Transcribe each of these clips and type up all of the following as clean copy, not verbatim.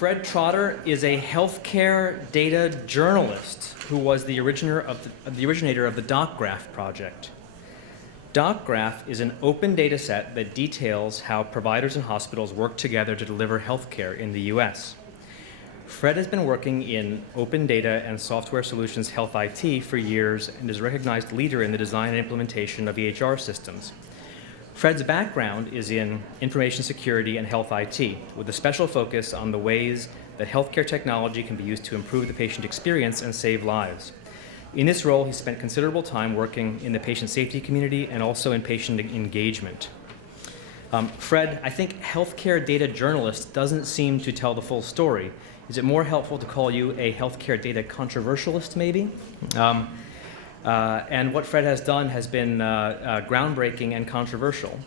Fred Trotter is a healthcare data journalist who was the originator of the DocGraph project. DocGraph is an open data set that details how providers and hospitals work together to deliver healthcare in the US. Fred has been working in open data and software solutions health IT for years and is a recognized leader in the design and implementation of EHR systems. Fred's background is in information security and health IT, with a special focus on the ways that healthcare technology can be used to improve the patient experience and save lives. In this role, he spent considerable time working in the patient safety community and also in patient engagement. Fred, I think healthcare data journalist doesn't seem to tell the full story. Is it more helpful to call you a healthcare data controversialist, maybe? And what Fred has done has been groundbreaking and controversial.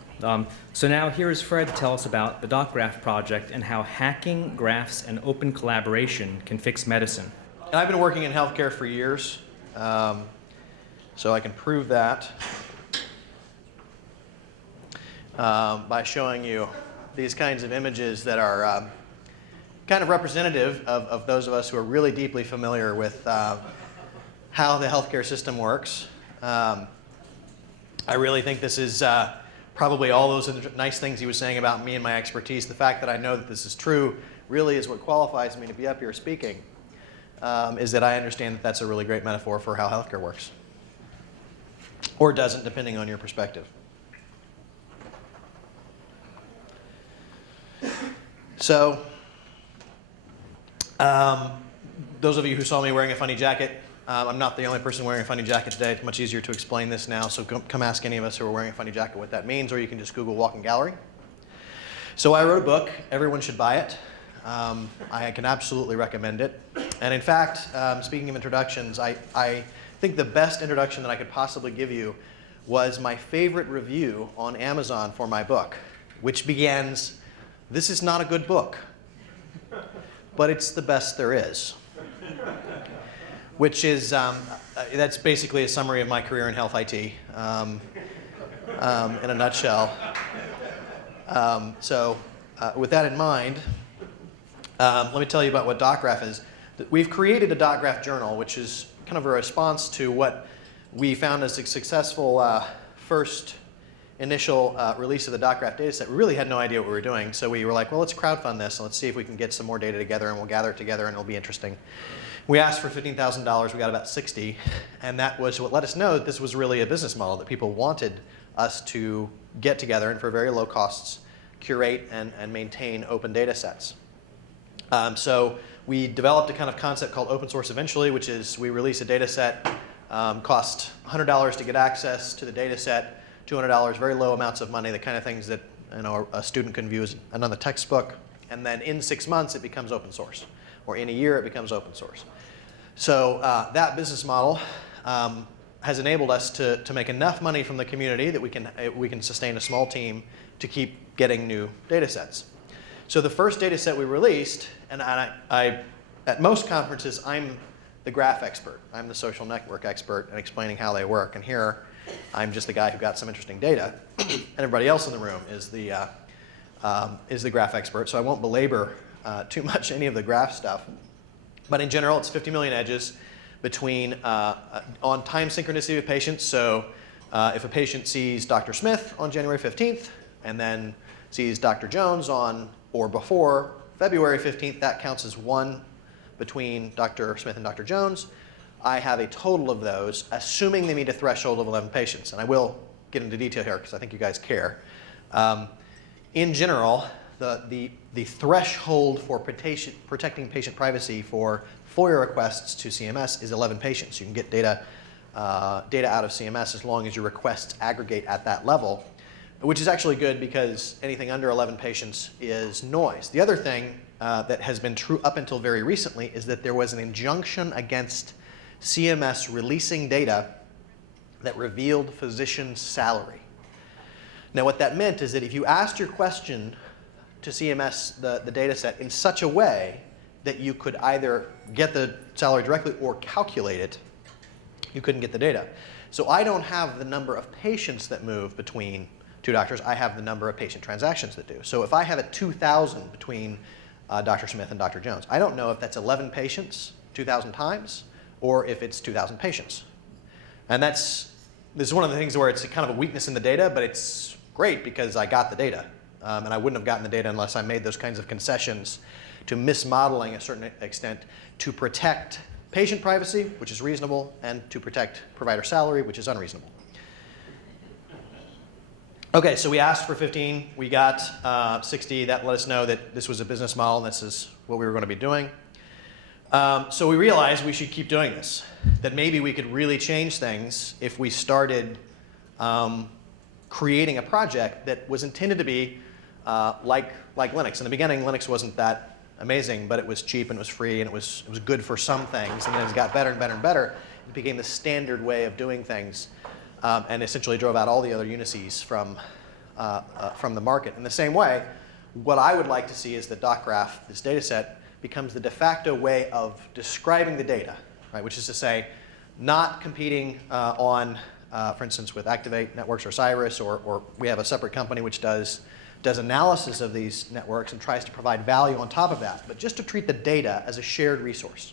So now here is Fred to tell us about the DocGraph project and how hacking, graphs, and open collaboration can fix medicine. And I've been working in healthcare for years, so I can prove that by showing you these kinds of images that are kind of representative of those of us who are really deeply familiar with how the healthcare system works. I really think this is probably all those nice things he was saying about me and my expertise. The fact that I know that this is true really is what qualifies me to be up here speaking, is that I understand that that's a really great metaphor for how healthcare works. Or doesn't, depending on your perspective. So, those of you who saw me wearing a funny jacket, I'm not the only person wearing a funny jacket today. It's much easier to explain this now, so come ask any of us who are wearing a funny jacket what that means, or you can just Google walking gallery. So I wrote a book. Everyone should buy it. I can absolutely recommend it. And in fact, speaking of introductions, I think the best introduction that I could possibly give you was my favorite review on Amazon for my book, which begins, "This is not a good book, but it's the best there is." Which is, that's basically a summary of my career in health IT in a nutshell. So with that in mind, let me tell you about what DocGraph is. We've created a DocGraph journal, which is kind of a response to what we found as a successful first initial release of the DocGraph dataset. We really had no idea what we were doing, so we were like, well, let's crowdfund this, and let's see if we can get some more data together, and we'll gather it together, and it'll be interesting. We asked for $15,000, we got about 60, and that was what let us know that this was really a business model, that people wanted us to get together and for very low costs curate and maintain open data sets. So we developed a kind of concept called open source eventually, which is we release a data set, cost $100 to get access to the data set, $200, very low amounts of money, the kind of things that a student can view as another textbook, and then in 6 months it becomes open source, or in a year it becomes open source. So that business model has enabled us to make enough money from the community that we can sustain a small team to keep getting new data sets. So the first data set we released, and I at most conferences I'm the graph expert. I'm the social network expert in explaining how they work, and here I'm just the guy who got some interesting data, and everybody else in the room is the graph expert, so I won't belabor too much any of the graph stuff. But in general, it's 50 million edges between on time synchronicity of patients. So if a patient sees Dr. Smith on January 15th and then sees Dr. Jones on or before February 15th, that counts as one between Dr. Smith and Dr. Jones. I have a total of those, assuming they meet a threshold of 11 patients. And I will get into detail here because I think you guys care. In general, the threshold for protecting patient privacy for FOIA requests to CMS is 11 patients. You can get data out of CMS as long as your requests aggregate at that level, which is actually good because anything under 11 patients is noise. The other thing that has been true up until very recently is that there was an injunction against CMS releasing data that revealed physician salary. Now what that meant is that if you asked your question to CMS, the data set, in such a way that you could either get the salary directly or calculate it, you couldn't get the data. So I don't have the number of patients that move between two doctors. I have the number of patient transactions that do. So if I have a 2,000 between Dr. Smith and Dr. Jones. I don't know if that's 11 patients 2,000 times or if it's 2,000 patients. And this is one of the things where it's kind of a weakness in the data, but it's great because I got the data. And I wouldn't have gotten the data unless I made those kinds of concessions to mismodeling a certain extent to protect patient privacy, which is reasonable, and to protect provider salary, which is unreasonable. Okay, so we asked for 15. We got 60. That let us know that this was a business model and this is what we were going to be doing. So we realized we should keep doing this, that maybe we could really change things if we started creating a project that was intended to be like Linux. In the beginning, Linux wasn't that amazing, but it was cheap and it was free and it was good for some things. And then as it got better and better and better, it became the standard way of doing things and essentially drove out all the other unices from the market. In the same way, what I would like to see is that DocGraph, this data set, becomes the de facto way of describing the data, right? Which is to say, not competing on, for instance, with Activate Networks or Cyrus, or we have a separate company which does analysis of these networks and tries to provide value on top of that, but just to treat the data as a shared resource,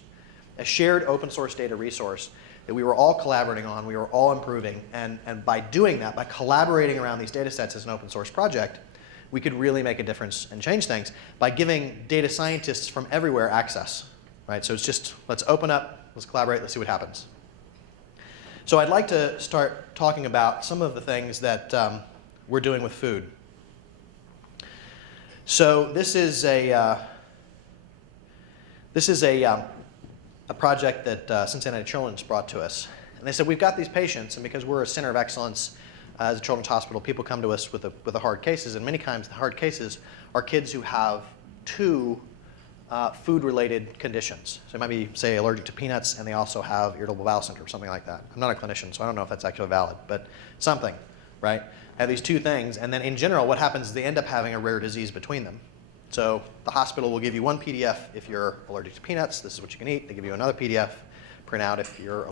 a shared open source data resource that we were all collaborating on, we were all improving, and by doing that, by collaborating around these data sets as an open source project, we could really make a difference and change things by giving data scientists from everywhere access, right? So it's just, let's open up, let's collaborate, let's see what happens. So I'd like to start talking about some of the things that we're doing with food. So this is a project that Cincinnati Children's brought to us. And they said, we've got these patients, and because we're a center of excellence as a children's hospital, people come to us with the hard cases, and many times the hard cases are kids who have two food-related conditions. So they might be, say, allergic to peanuts, and they also have irritable bowel syndrome or something like that. I'm not a clinician, so I don't know if that's actually valid, but something, right? Have these two things, and then in general, what happens is they end up having a rare disease between them. So the hospital will give you one PDF if you're allergic to peanuts. This is what you can eat. They give you another PDF printout if you're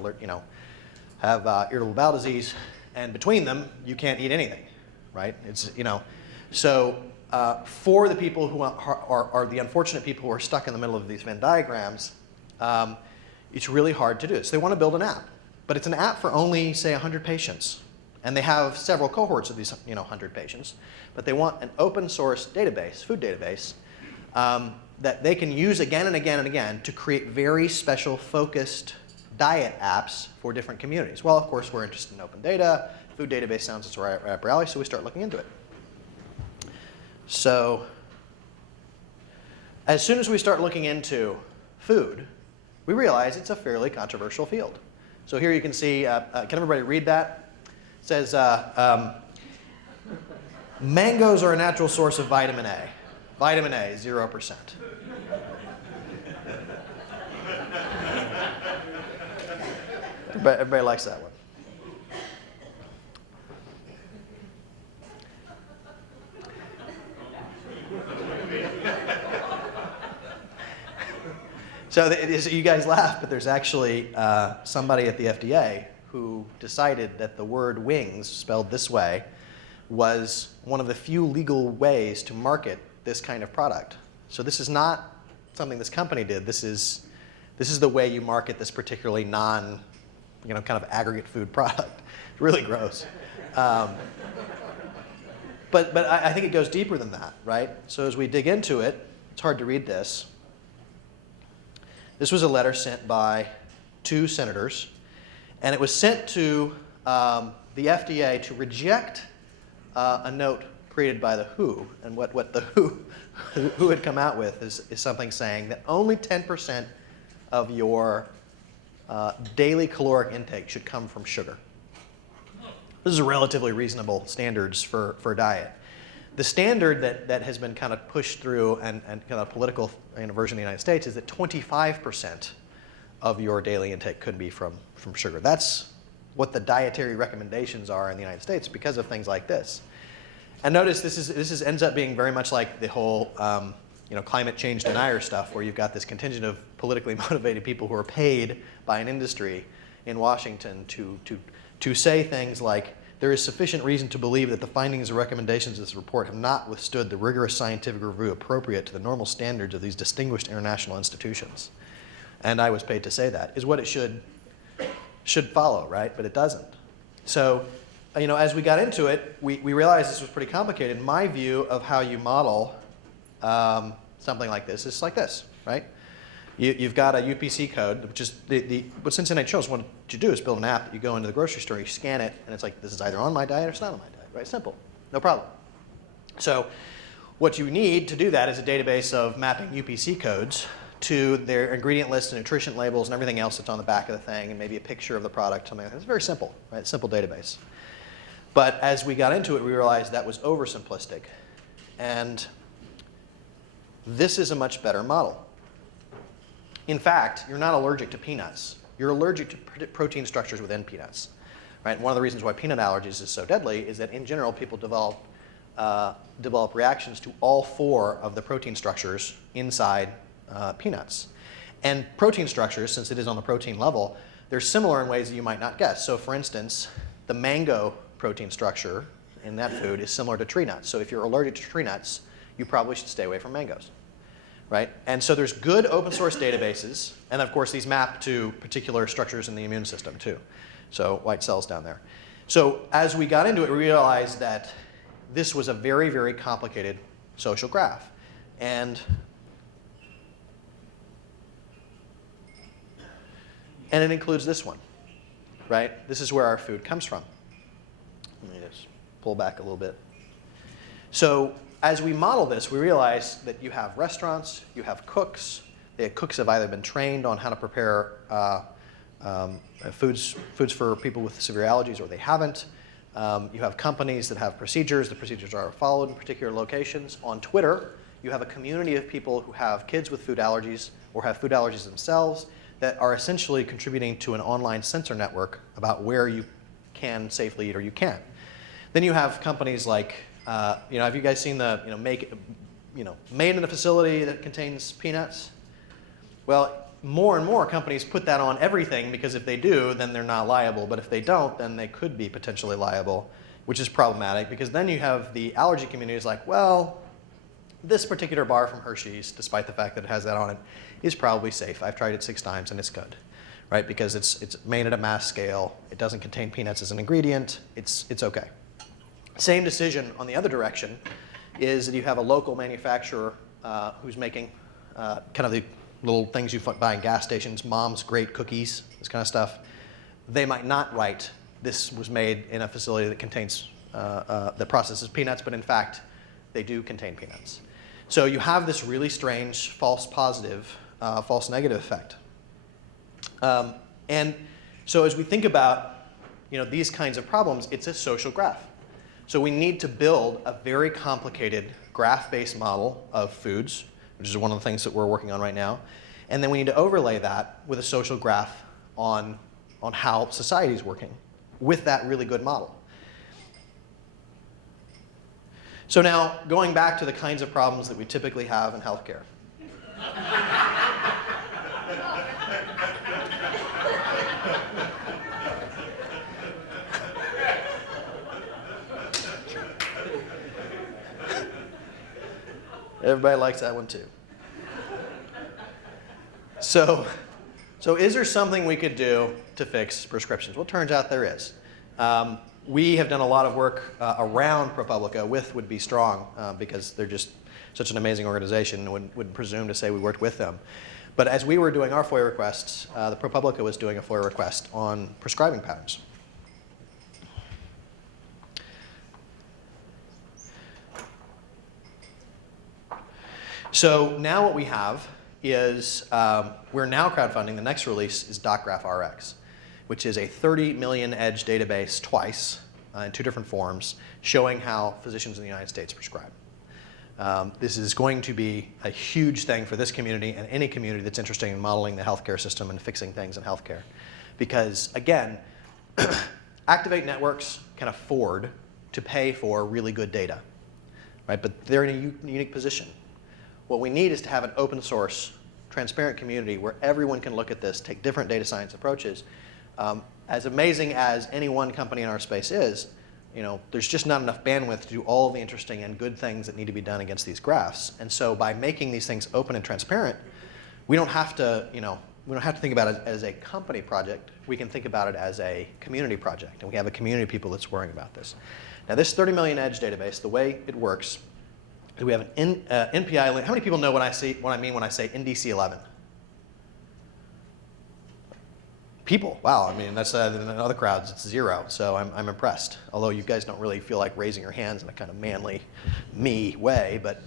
have irritable bowel disease, and between them you can't eat anything, right? It's so for the people who are the unfortunate people who are stuck in the middle of these Venn diagrams, it's really hard to do. So they want to build an app, but it's an app for only say 100 patients. And they have several cohorts of these 100 patients, but they want an open source database, food database, that they can use again and again and again to create very special focused diet apps for different communities. Well, of course, we're interested in open data. Food database sounds it's right up our alley, so we start looking into it. So as soon as we start looking into food, we realize it's a fairly controversial field. So here you can see, can everybody read that? It says, mangoes are a natural source of vitamin A. Vitamin A, 0%. Everybody likes that one. So you guys laugh, but there's actually somebody at the FDA who decided that the word wings, spelled this way, was one of the few legal ways to market this kind of product. So this is not something this company did. This is the way you market this particularly kind of aggregate food product. It's really gross. But I think it goes deeper than that, right? So as we dig into it, it's hard to read this. This was a letter sent by 2 senators. And it was sent to the FDA to reject a note created by the WHO. And what the WHO had come out with is something saying that only 10% of your daily caloric intake should come from sugar. This is relatively reasonable standards for diet. The standard that has been kind of pushed through and kind of political version of the United States is that 25% of your daily intake could be from sugar. That's what the dietary recommendations are in the United States because of things like this. And notice this ends up being very much like the whole climate change denier stuff, where you've got this contingent of politically motivated people who are paid by an industry in Washington to say things like there is sufficient reason to believe that the findings and recommendations of this report have not withstood the rigorous scientific review appropriate to the normal standards of these distinguished international institutions. And I was paid to say that, is what it should follow, right? But it doesn't. So, as we got into it, we realized this was pretty complicated. My view of how you model something like this is like this, right? You've got a UPC code, which is what Cincinnati chose. What you do is build an app that you go into the grocery store, you scan it, and it's like, this is either on my diet or it's not on my diet, right? Simple, no problem. So what you need to do that is a database of mapping UPC codes to their ingredient lists and nutrition labels and everything else that's on the back of the thing, and maybe a picture of the product, something like that. It's very simple, right? Simple database. But as we got into it, we realized that was oversimplistic. And this is a much better model. In fact, you're not allergic to peanuts. You're allergic to protein structures within peanuts. Right? One of the reasons why peanut allergies is so deadly is that in general, people develop reactions to all 4 of the protein structures inside peanuts. And protein structures, since it is on the protein level, they're similar in ways that you might not guess. So for instance, the mango protein structure in that food is similar to tree nuts. So if you're allergic to tree nuts, you probably should stay away from mangoes. Right? And so there's good open source databases, and of course these map to particular structures in the immune system too. So white cells down there. So as we got into it, we realized that this was a very, very complicated social graph. And it includes this one, right? This is where our food comes from. Let me just pull back a little bit. So as we model this, we realize that you have restaurants, you have cooks. The cooks have either been trained on how to prepare foods for people with severe allergies, or they haven't. You have companies that have procedures. The procedures are followed in particular locations. On Twitter, you have a community of people who have kids with food allergies or have food allergies themselves that are essentially contributing to an online sensor network about where you can safely eat or you can't. Then you have companies like, have you guys seen the, made in a facility that contains peanuts? Well, more and more companies put that on everything, because if they do, then they're not liable. But if they don't, then they could be potentially liable, which is problematic, because then you have the allergy community is like, well, this particular bar from Hershey's, despite the fact that it has that on it, is probably safe. I've tried it 6 times and it's good, right? Because it's made at a mass scale. It doesn't contain peanuts as an ingredient. It's okay. Same decision on the other direction is that you have a local manufacturer who's making kind of the little things you buy in gas stations, Mom's Great Cookies, this kind of stuff. They might not write, this was made in a facility that contains, that processes peanuts, but in fact, they do contain peanuts. So you have this really strange false positive, false negative effect. And so as we think about these kinds of problems, it's a social graph. So we need to build a very complicated graph-based model of foods, which is one of the things that we're working on right now. And then we need to overlay that with a social graph on how society is working with that really good model. So now, going back to the kinds of problems that we typically have in healthcare. Everybody likes that one too. So is there something we could do to fix prescriptions? Well, it turns out there is. We have done a lot of work around ProPublica with Would Be Strong because they're just such an amazing organization and wouldn't presume to say we worked with them. But as we were doing our FOIA requests, the ProPublica was doing a FOIA request on prescribing patterns. So now what we have is we're now crowdfunding. The next release is DocGraph RX, which is a 30 million edge database twice in 2 different forms showing how physicians in the United States prescribe. This is going to be a huge thing for this community and any community that's interested in modeling the healthcare system and fixing things in healthcare. Because again, Activate networks can afford to pay for really good data, right? But they're in a unique position. What we need is to have an open source, transparent community where everyone can look at this, take different data science approaches. As amazing as any one company in our space is, there's just not enough bandwidth to do all the interesting and good things that need to be done against these graphs. And so by making these things open and transparent, we don't have to think about it as a company project. We can think about it as a community project. And we have a community of people that's worrying about this. Now this 30 million edge database, the way it works, is we have an NPI link. How many people know what I mean when I say NDC11? People, wow, I mean, that's in other crowds, it's 0, so I'm impressed. Although you guys don't really feel like raising your hands in a kind of manly, me way, but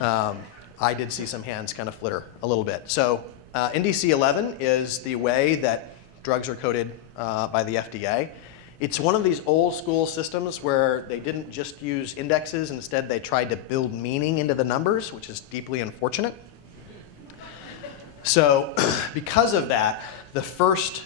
I did see some hands kind of flitter a little bit. So NDC11 is the way that drugs are coded by the FDA. It's one of these old school systems where they didn't just use indexes, instead they tried to build meaning into the numbers, which is deeply unfortunate. So because of that, the first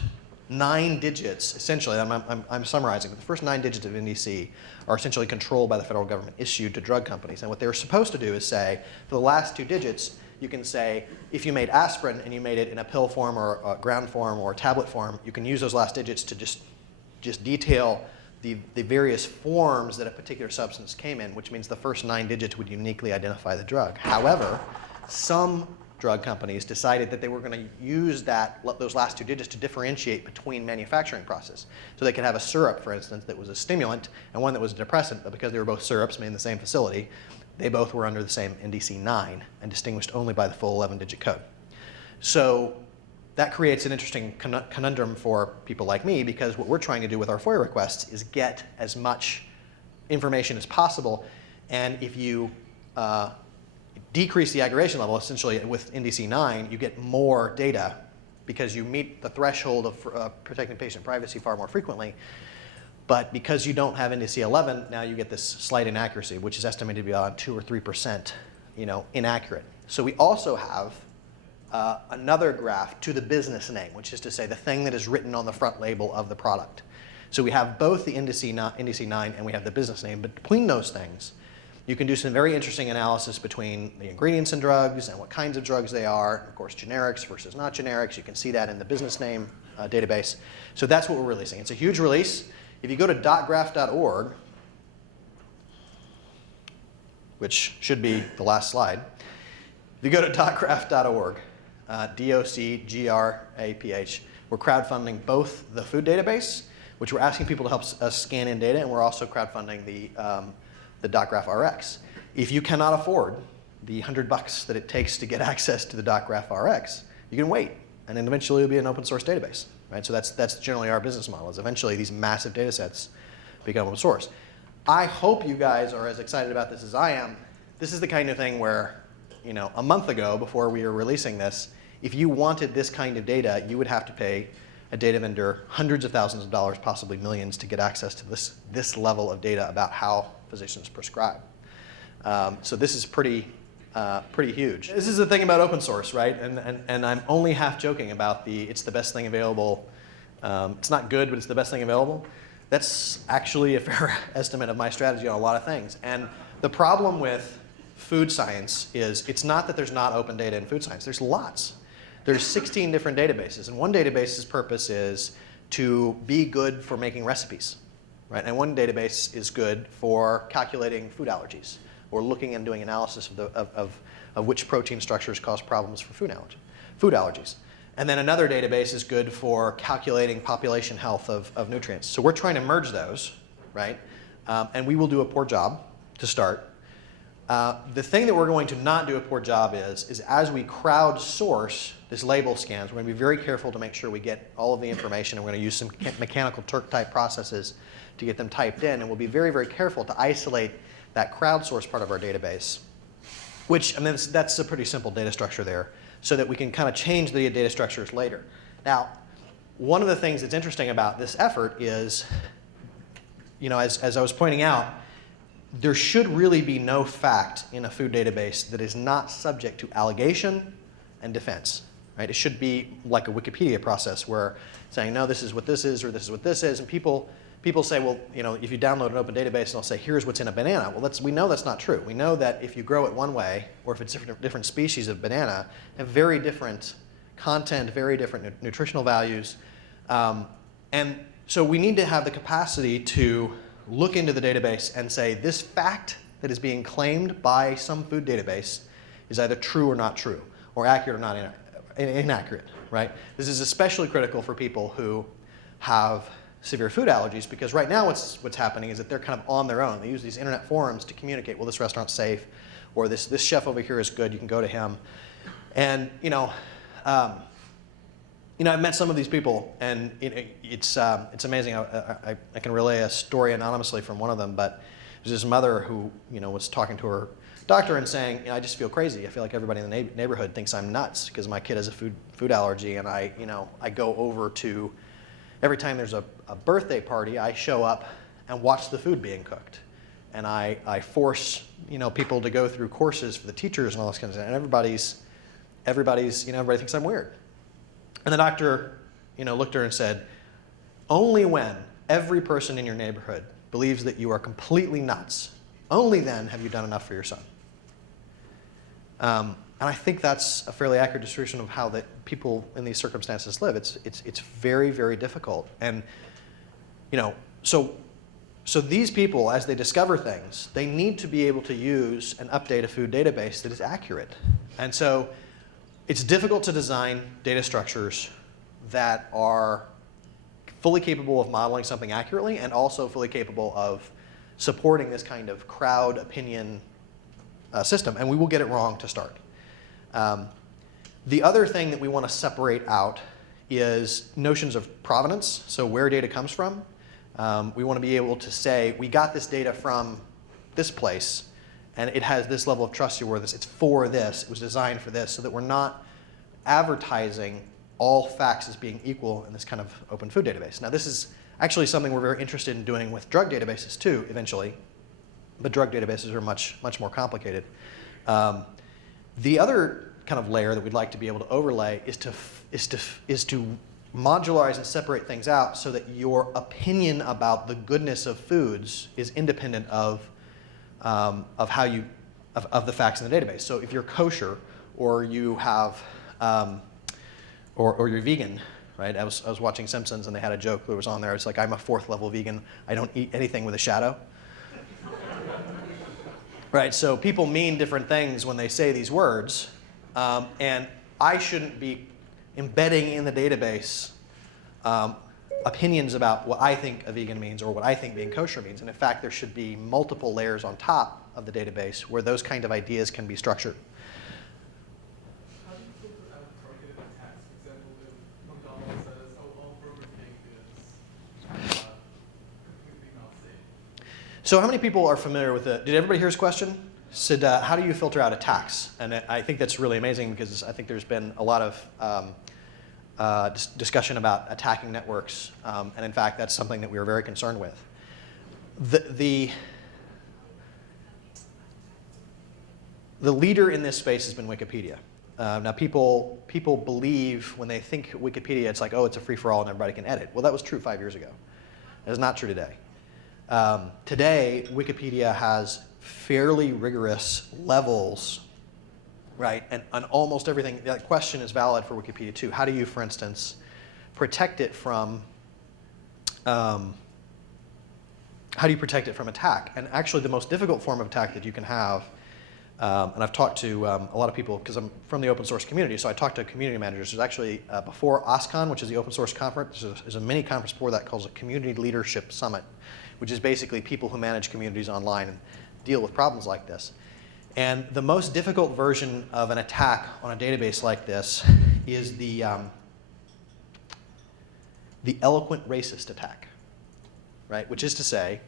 9 digits, essentially, I'm summarizing, but the first 9 digits of NDC are essentially controlled by the federal government, issued to drug companies. And what they were supposed to do is say, for the last 2 digits, you can say, if you made aspirin and you made it in a pill form or a ground form or a tablet form, you can use those last digits to just detail the various forms that a particular substance came in, which means the first 9 digits would uniquely identify the drug. However, some drug companies decided that they were going to use those last 2 digits to differentiate between manufacturing process. So they could have a syrup, for instance, that was a stimulant and one that was a depressant, but because they were both syrups made in the same facility, they both were under the same NDC9 and distinguished only by the full 11-digit code. So that creates an interesting conundrum for people like me, because what we're trying to do with our FOIA requests is get as much information as possible, and if you decrease the aggregation level, essentially with NDC9, you get more data because you meet the threshold of protecting patient privacy far more frequently. But because you don't have NDC11, now you get this slight inaccuracy, which is estimated to be about 2 or 3%, inaccurate. So we also have another graph to the business name, which is to say the thing that is written on the front label of the product. So we have both the NDC9 and we have the business name, but between those things, you can do some very interesting analysis between the ingredients in drugs and what kinds of drugs they are, of course generics versus not generics. You can see that in the business name database. So that's what we're releasing. It's a huge release. If you go to docgraph.org, which should be the last slide, if you go to docgraph.org, DocGraph, we're crowdfunding both the food database, which we're asking people to help us scan in data, and we're also crowdfunding the DocGraph RX. If you cannot afford the $100 that it takes to get access to the DocGraph RX, you can wait, and then eventually it'll be an open source database, right? So that's generally our business model, is eventually these massive data sets become open source. I hope you guys are as excited about this as I am. This is the kind of thing where, a month ago, before we were releasing this, if you wanted this kind of data, you would have to pay a data vendor hundreds of thousands of dollars, possibly millions, to get access to this level of data about how physicians prescribe. So this is pretty huge. This is the thing about open source, right? And I'm only half joking about it's the best thing available. It's not good, but it's the best thing available. That's actually a fair estimate of my strategy on a lot of things. And the problem with food science is it's not that there's not open data in food science. There's lots. There's 16 different databases, and one database's purpose is to be good for making recipes, right? And one database is good for calculating food allergies or looking and doing analysis of which protein structures cause problems for food allergies. And then another database is good for calculating population health of nutrients. So we're trying to merge those, right? And we will do a poor job to start. The thing that we're going to not do a poor job is as we crowdsource this label scans, we're going to be very careful to make sure we get all of the information, and we're going to use some mechanical Turk type processes to get them typed in, and we'll be very, very careful to isolate that crowdsourced part of our database, which, that's a pretty simple data structure there, so that we can kind of change the data structures later. Now, one of the things that's interesting about this effort is, as I was pointing out, there should really be no fact in a food database that is not subject to allegation and defense, right? It should be like a Wikipedia process where saying, no, this is what this is, or this is what this is, and people say, well, if you download an open database, they'll say, here's what's in a banana. Well, we know that's not true. We know that if you grow it one way, or if it's different species of banana, have very different content, very different nutritional values. And so we need to have the capacity to look into the database and say, this fact that is being claimed by some food database is either true or not true, or accurate or not inaccurate, right? This is especially critical for people who have severe food allergies, because right now what's happening is that they're kind of on their own. They use these internet forums to communicate, well, this restaurant's safe, or this chef over here is good, you can go to him. And I've met some of these people, and it's amazing. I can relay a story anonymously from one of them, but there's this mother who was talking to her doctor and saying, I just feel crazy. I feel like everybody in the neighborhood thinks I'm nuts because my kid has a food allergy, and I go over to, every time there's a birthday party, I show up and watch the food being cooked, and I force people to go through courses for the teachers and all this kind of stuff, and everybody thinks I'm weird. And the doctor, looked at her and said, only when every person in your neighborhood believes that you are completely nuts, only then have you done enough for your son. And I think that's a fairly accurate description of how people in these circumstances live. It's very, very difficult. And, so these people, as they discover things, they need to be able to use and update a food database that is accurate. And so it's difficult to design data structures that are fully capable of modeling something accurately and also fully capable of supporting this kind of crowd opinion system. And we will get it wrong to start. The other thing that we want to separate out is notions of provenance, so where data comes from. We want to be able to say, we got this data from this place, and it has this level of trustworthiness. It's for this. It was designed for this, so that we're not advertising all facts as being equal in this kind of open food database. Now, this is actually something we're very interested in doing with drug databases too, eventually. But drug databases are much more complicated. The other kind of layer that we'd like to be able to overlay is to modularize and separate things out so that your opinion about the goodness of foods is independent of the facts in the database. So if you're kosher, or you have, or you're vegan, right? I was watching Simpsons, and they had a joke that was on there. It's like, I'm a 4th level vegan. I don't eat anything with a shadow. Right, so people mean different things when they say these words, and I shouldn't be embedding in the database opinions about what I think a vegan means or what I think being kosher means. And in fact, there should be multiple layers on top of the database where those kind of ideas can be structured. How do you filter out targeted attacks? For example, if McDonald's says, oh, all Burger King is completely not safe. So how many people are familiar with it? Did everybody hear his question? Said, how do you filter out attacks? And I think that's really amazing, because I think there's been a lot of discussion about attacking networks. And in fact, that's something that we are very concerned with. The leader in this space has been Wikipedia. Now, people believe when they think Wikipedia, it's like, oh, it's a free-for-all and everybody can edit. Well, that was true 5 years ago. That is not true today. Today, Wikipedia has fairly rigorous levels, right? And on almost everything, that question is valid for Wikipedia too. How do you, for instance, protect it from, how do you protect it from attack? And actually, the most difficult form of attack that you can have, and I've talked to a lot of people, because I'm from the open source community, so I talked to community managers. There's actually, before OSCON, which is the open source conference, there's a mini conference before that called a Community Leadership Summit, which is basically people who manage communities online and deal with problems like this. And the most difficult version of an attack on a database like this is the eloquent racist attack, right? Which is to say,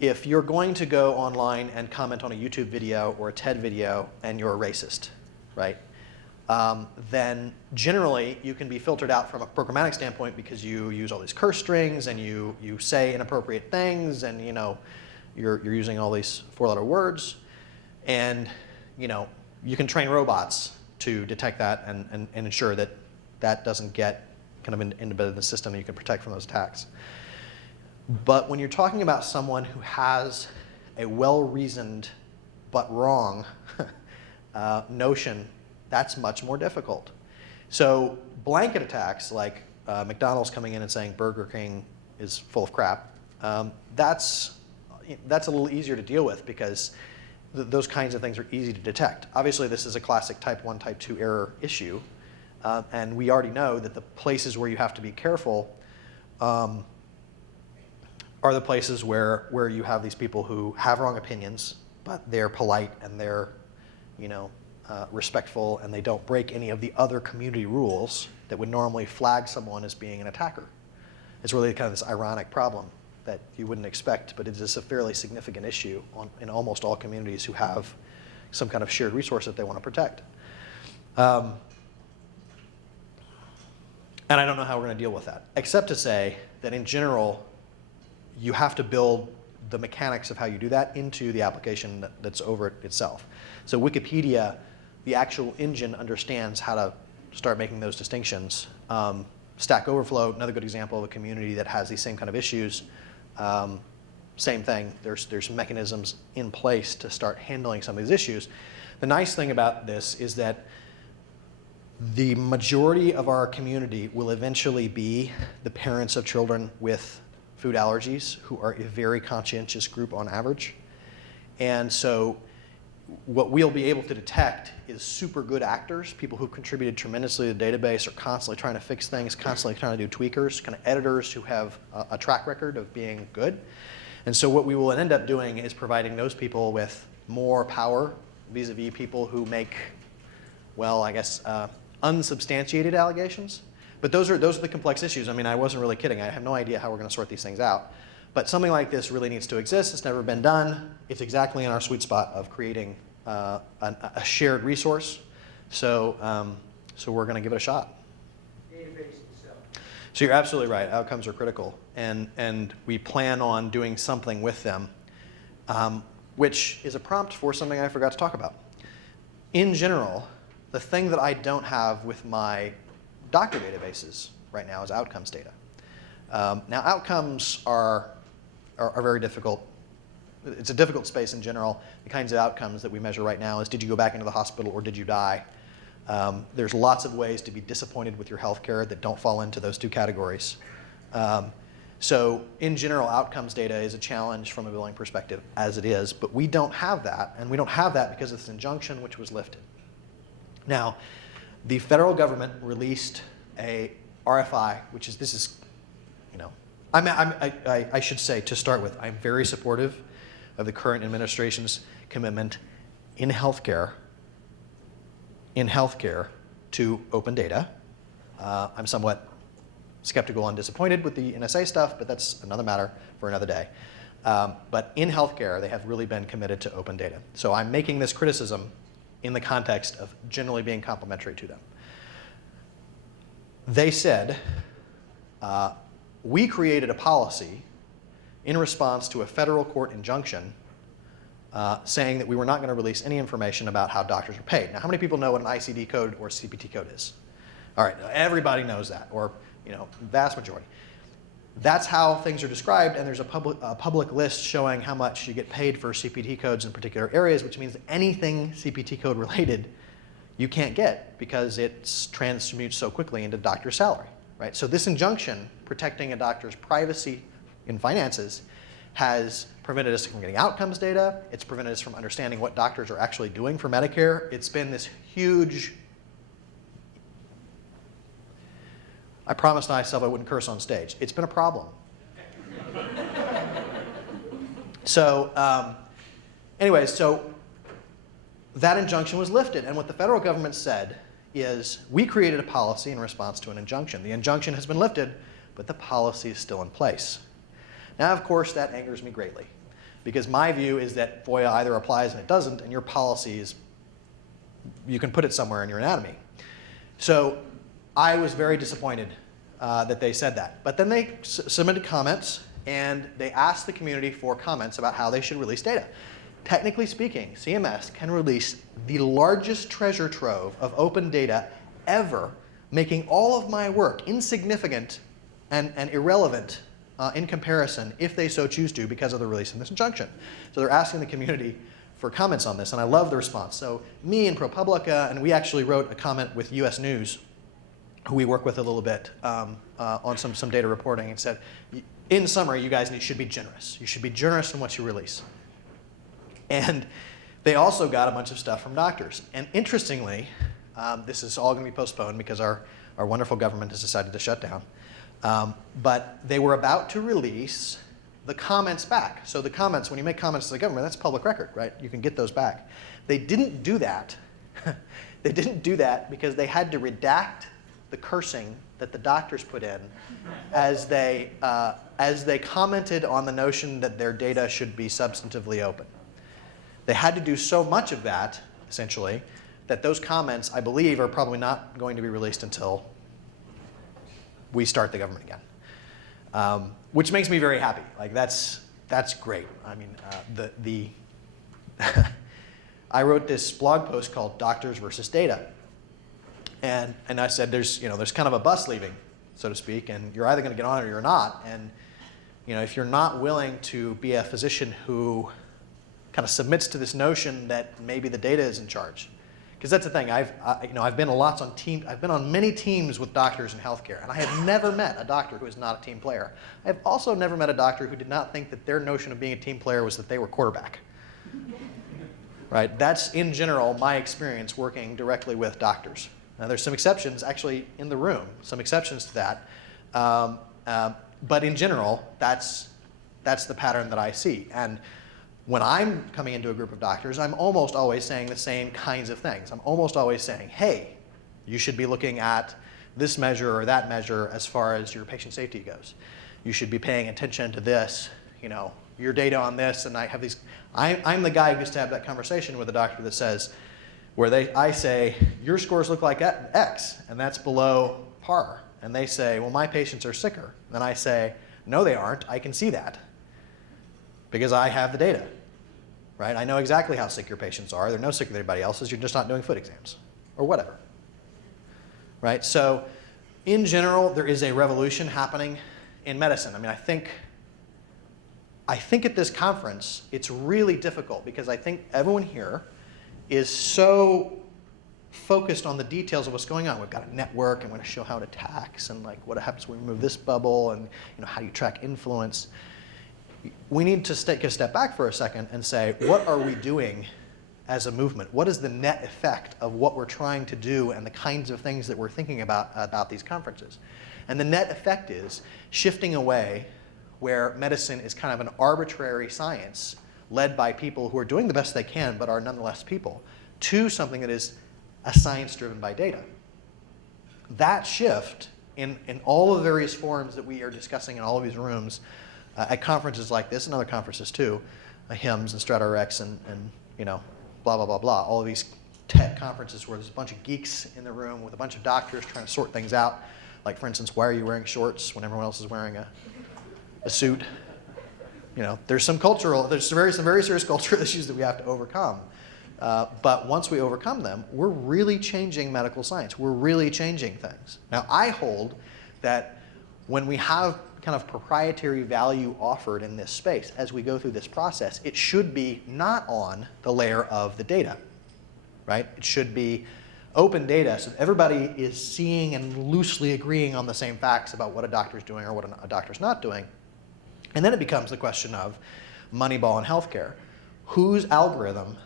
if you're going to go online and comment on a YouTube video or a TED video and you're a racist, right? Then generally you can be filtered out from a programmatic standpoint because you use all these curse strings and you say inappropriate things, and you're using all these 4-letter words, and you can train robots to detect that and ensure that that doesn't get kind of embedded in the system, and you can protect from those attacks. But when you're talking about someone who has a well-reasoned but wrong notion, that's much more difficult. So blanket attacks like McDonald's coming in and saying Burger King is full of crap, That's a little easier to deal with because those kinds of things are easy to detect. Obviously, this is a classic type 1, type 2 error issue, and we already know that the places where you have to be careful are the places where you have these people who have wrong opinions, but they're polite and they're, respectful, and they don't break any of the other community rules that would normally flag someone as being an attacker. It's really kind of this ironic problem that you wouldn't expect, but it is a fairly significant issue in almost all communities who have some kind of shared resource that they want to protect. And I don't know how we're going to deal with that, except to say that in general, you have to build the mechanics of how you do that into the application that's over it itself. So Wikipedia, the actual engine, understands how to start making those distinctions. Stack Overflow, another good example of a community that has these same kind of issues. Same thing, there's mechanisms in place to start handling some of these issues. The nice thing about this is that the majority of our community will eventually be the parents of children with food allergies, who are a very conscientious group on average. And so what we'll be able to detect is super good actors, people who've contributed tremendously to the database, are constantly trying to fix things, constantly trying to do tweakers, kind of editors who have a track record of being good. And so what we will end up doing is providing those people with more power vis-a-vis people who make, well, I guess, unsubstantiated allegations. But those are the complex issues. I mean, I wasn't really kidding. I have no idea how we're going to sort these things out. But something like this really needs to exist. It's never been done. It's exactly in our sweet spot of creating a shared resource. So, so we're going to give it a shot. Database itself. So you're absolutely right. Outcomes are critical. And we plan on doing something with them, which is a prompt for something I forgot to talk about. In general, the thing that I don't have with my doctor databases right now is outcomes data. Now, outcomes are very difficult. It's a difficult space in general. The kinds of outcomes that we measure right now is, did you go back into the hospital or did you die? There's lots of ways to be disappointed with your healthcare that don't fall into those two categories. So in general, outcomes data is a challenge from a billing perspective as it is, but we don't have that, and we don't have that because of this injunction which was lifted. Now, the federal government released a RFI, which is, this is, I should say to start with, I'm very supportive of the current administration's commitment in healthcare to open data. I'm somewhat skeptical and disappointed with the NSA stuff, but that's another matter for another day. But in healthcare, they have really been committed to open data. So I'm making this criticism in the context of generally being complimentary to them. They said, we created a policy in response to a federal court injunction saying that we were not going to release any information about how doctors are paid. Now, how many people know what an ICD code or CPT code is? All right, everybody knows that, or vast majority. That's how things are described, and there's a public list showing how much you get paid for CPT codes in particular areas, which means that anything CPT code related you can't get because it transmutes so quickly into doctor's salary, right? So this injunction protecting a doctor's privacy in finances has prevented us from getting outcomes data. It's prevented us from understanding what doctors are actually doing for Medicare. It's been this huge, I promised myself I wouldn't curse on stage. It's been a problem. So anyways, so that injunction was lifted. And what the federal government said is, we created a policy in response to an injunction. The injunction has been lifted, but the policy is still in place. Now, of course, that angers me greatly, because my view is that FOIA either applies and it doesn't, and your policy is, you can put it somewhere in your anatomy. So I was very disappointed that they said that. But then they submitted comments, and they asked the community for comments about how they should release data. Technically speaking, CMS can release the largest treasure trove of open data ever, making all of my work insignificant and irrelevant in comparison, if they so choose to, because of the release of this injunction. So they're asking the community for comments on this, and I love the response. So me and ProPublica, and we actually wrote a comment with US News, who we work with a little bit, on some data reporting and said, in summary, you guys should be generous. You should be generous in what you release. And they also got a bunch of stuff from doctors. And interestingly, this is all going to be postponed because our wonderful government has decided to shut down. But they were about to release the comments back. So the comments, when you make comments to the government, that's public record, right? You can get those back. They didn't do that. They didn't do that because they had to redact the cursing that the doctors put in as they commented on the notion that their data should be substantively open. They had to do so much of that, essentially, that those comments, I believe, are probably not going to be released until we start the government again, which makes me very happy. Like that's great. I mean, I wrote this blog post called "Doctors versus Data," and I said there's kind of a bus leaving, so to speak, and you're either going to get on it or you're not. And if you're not willing to be a physician who kind of submits to this notion that maybe the data is in charge. Because that's the thing. I've been on many teams with doctors in healthcare, and I have never met a doctor who is not a team player. I've also never met a doctor who did not think that their notion of being a team player was that they were quarterback. Right? That's in general my experience working directly with doctors. Now there's some exceptions actually in the room, some exceptions to that, but in general that's the pattern that I see. And when I'm coming into a group of doctors, I'm almost always saying the same kinds of things. I'm almost always saying, hey, you should be looking at this measure or that measure as far as your patient safety goes. You should be paying attention to this, your data on this. And I have these, I'm the guy who used to have that conversation with a doctor that says, I say, your scores look like X, and that's below par. And they say, well, my patients are sicker. And I say, no, they aren't. I can see that because I have the data. Right? I know exactly how sick your patients are. They're no sicker than anybody else's. You're just not doing foot exams or whatever. Right? So in general, there is a revolution happening in medicine. I mean, I think at this conference, it's really difficult because I think everyone here is so focused on the details of what's going on. We've got a network, and we're going to show how it attacks, and like what happens when we remove this bubble, and how do you track influence. We need to take a step back for a second and say, what are we doing as a movement? What is the net effect of what we're trying to do and the kinds of things that we're thinking about these conferences? And the net effect is shifting away where medicine is kind of an arbitrary science led by people who are doing the best they can but are nonetheless people, to something that is a science driven by data. That shift in all of the various forums that we are discussing in all of these rooms, at conferences like this and other conferences too, HIMSS and StrataRx and blah, blah, blah, blah, all of these tech conferences where there's a bunch of geeks in the room with a bunch of doctors trying to sort things out. Like, for instance, why are you wearing shorts when everyone else is wearing a suit? There's some very serious cultural issues that we have to overcome. But once we overcome them, we're really changing medical science. We're really changing things. Now, I hold that when we have kind of proprietary value offered in this space as we go through this process, it should be not on the layer of the data, right? It should be open data so that everybody is seeing and loosely agreeing on the same facts about what a doctor's doing or what a doctor's not doing. And then it becomes the question of Moneyball in healthcare. Whose algorithm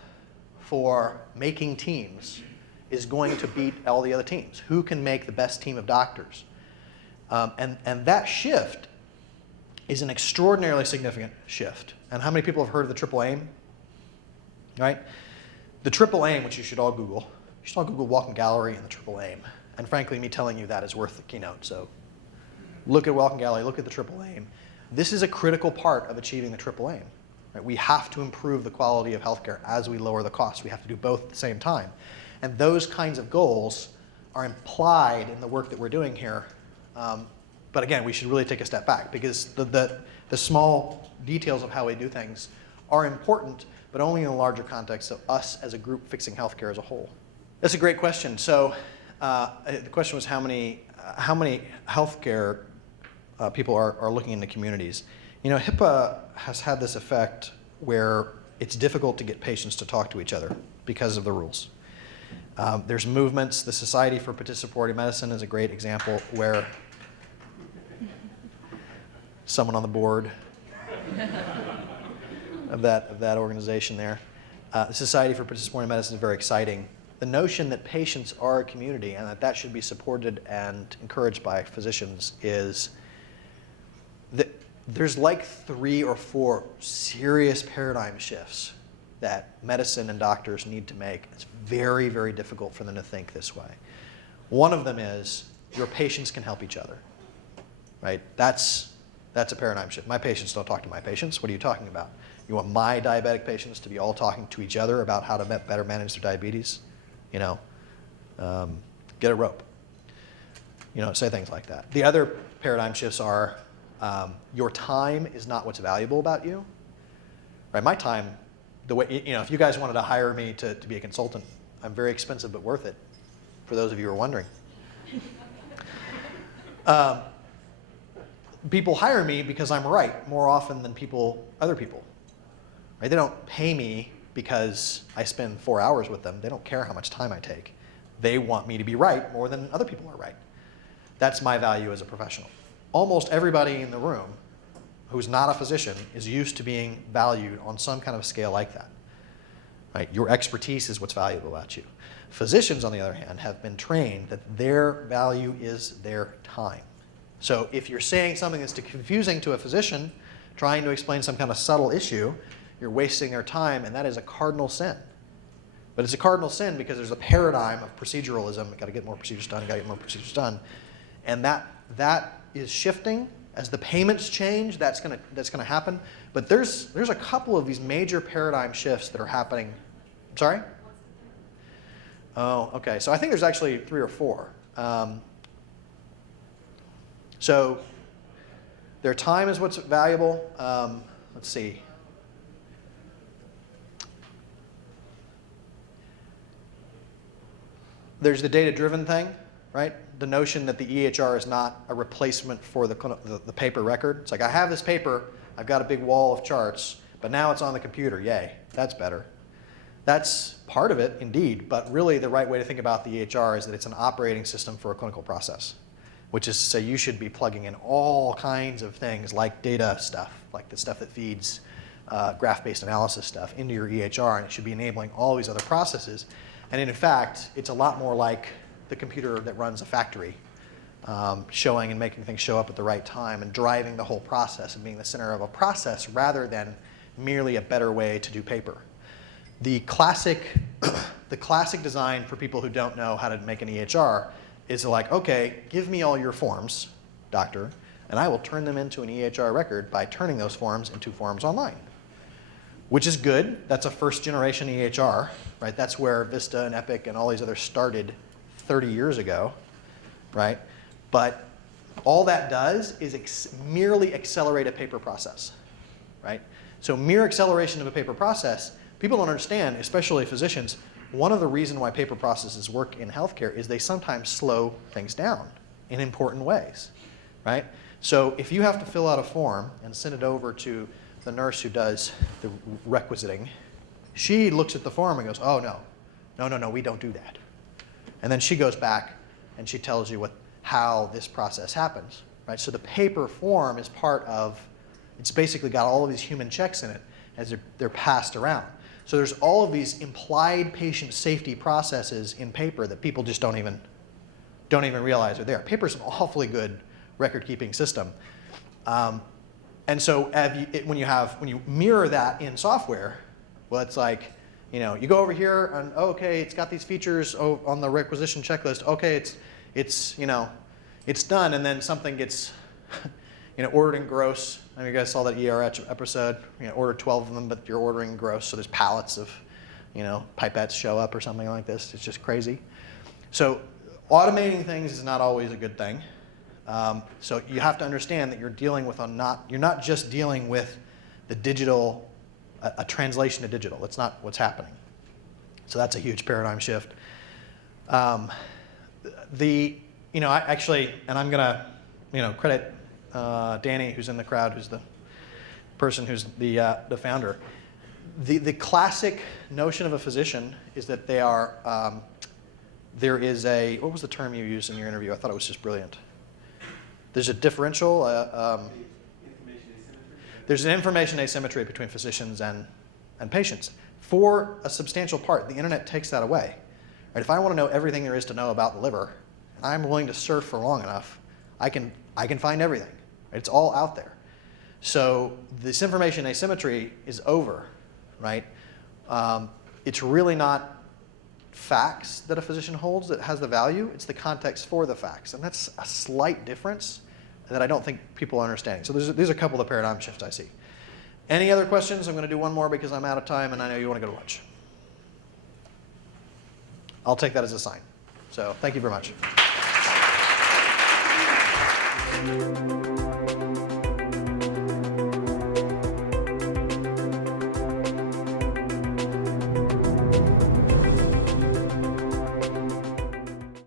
for making teams is going to beat all the other teams? Who can make the best team of doctors? And that shift is an extraordinarily significant shift. And how many people have heard of the triple aim? Right? The triple aim, which you should all Google. You should all Google Walking Gallery and the triple aim. And frankly, me telling you that is worth the keynote. So look at Walking Gallery, look at the triple aim. This is a critical part of achieving the triple aim. Right? We have to improve the quality of healthcare as we lower the costs. We have to do both at the same time. And those kinds of goals are implied in the work that we're doing here. But again, we should really take a step back because the small details of how we do things are important, but only in the larger context of us as a group fixing healthcare as a whole. That's a great question. So the question was how many healthcare people are looking into communities. HIPAA has had this effect where it's difficult to get patients to talk to each other because of the rules. There's movements. The Society for Participatory Medicine is a great example where someone on the board of that organization there. The Society for Participatory Medicine is very exciting. The notion that patients are a community and that should be supported and encouraged by physicians is that there's like 3 or 4 serious paradigm shifts that medicine and doctors need to make. It's very, very difficult for them to think this way. One of them is your patients can help each other, right? That's a paradigm shift. My patients don't talk to my patients. What are you talking about? You want my diabetic patients to be all talking to each other about how to better manage their diabetes? Get a rope. Say things like that. The other paradigm shifts are your time is not what's valuable about you, right? My time, the way, if you guys wanted to hire me to be a consultant, I'm very expensive but worth it, for those of you who are wondering. People hire me because I'm right more often than other people. Right? They don't pay me because I spend 4 hours with them. They don't care how much time I take. They want me to be right more than other people are right. That's my value as a professional. Almost everybody in the room who's not a physician is used to being valued on some kind of scale like that. Right? Your expertise is what's valuable about you. Physicians, on the other hand, have been trained that their value is their time. So if you're saying something that's confusing to a physician, trying to explain some kind of subtle issue, you're wasting their time, and that is a cardinal sin. But it's a cardinal sin because there's a paradigm of proceduralism. Got to get more procedures done, got to get more procedures done. And that is shifting. As the payments change, that's going to happen. But there's a couple of these major paradigm shifts that are happening. I'm sorry? Oh, okay. So I think there's actually 3 or 4. So their time is what's valuable. Let's see. There's the data-driven thing, right? The notion that the EHR is not a replacement for the paper record. It's like, I have this paper, I've got a big wall of charts, but now it's on the computer. Yay, that's better. That's part of it, indeed, but really the right way to think about the EHR is that it's an operating system for a clinical process, which is to say you should be plugging in all kinds of things like data stuff, like the stuff that feeds graph-based analysis stuff into your EHR, and it should be enabling all these other processes. And in fact, it's a lot more like the computer that runs a factory, showing and making things show up at the right time and driving the whole process and being the center of a process rather than merely a better way to do paper. The classic design for people who don't know how to make an EHR is like, okay, give me all your forms, doctor, and I will turn them into an EHR record by turning those forms into forms online. Which is good. That's a first generation EHR, right? That's where Vista and Epic and all these others started 30 years ago, right? But all that does is merely accelerate a paper process, right? So mere acceleration of a paper process, people don't understand, especially physicians, one of the reasons why paper processes work in healthcare is they sometimes slow things down in important ways, right? So if you have to fill out a form and send it over to the nurse who does the requisiting, she looks at the form and goes, oh, no, we don't do that. And then she goes back and she tells you how this process happens, right? So the paper form is part of, it's basically got all of these human checks in it as they're passed around. So there's all of these implied patient safety processes in paper that people just don't even realize are there. Paper's an awfully good record-keeping system. And so when you mirror that in software, well, it's like, you go over here and, oh, okay, it's got these features on the requisition checklist. Okay, it's done, and then something gets, ordered in gross. I mean, you guys saw that episode. Order 12 of them, but you're ordering gross, so there's pallets of, pipettes show up or something like this. It's just crazy. So automating things is not always a good thing. So you have to understand that you're dealing with you're not just dealing with the digital, a translation to digital. That's not what's happening. So that's a huge paradigm shift. I actually, and I'm gonna, credit Danny, who's in the crowd, who's the person who's the founder. The classic notion of a physician is that they are, there is what was the term you used in your interview? I thought it was just brilliant. There's a differential, there's an information asymmetry between physicians and patients. For a substantial part, the internet takes that away. Right? If I want to know everything there is to know about the liver, and I'm willing to surf for long enough, I can find everything. It's all out there. So this information asymmetry is over, right? It's really not facts that a physician holds that has the value. It's the context for the facts. And that's a slight difference that I don't think people are understanding. So these are a couple of paradigm shifts I see. Any other questions? I'm going to do one more because I'm out of time and I know you want to go to lunch. I'll take that as a sign. So thank you very much.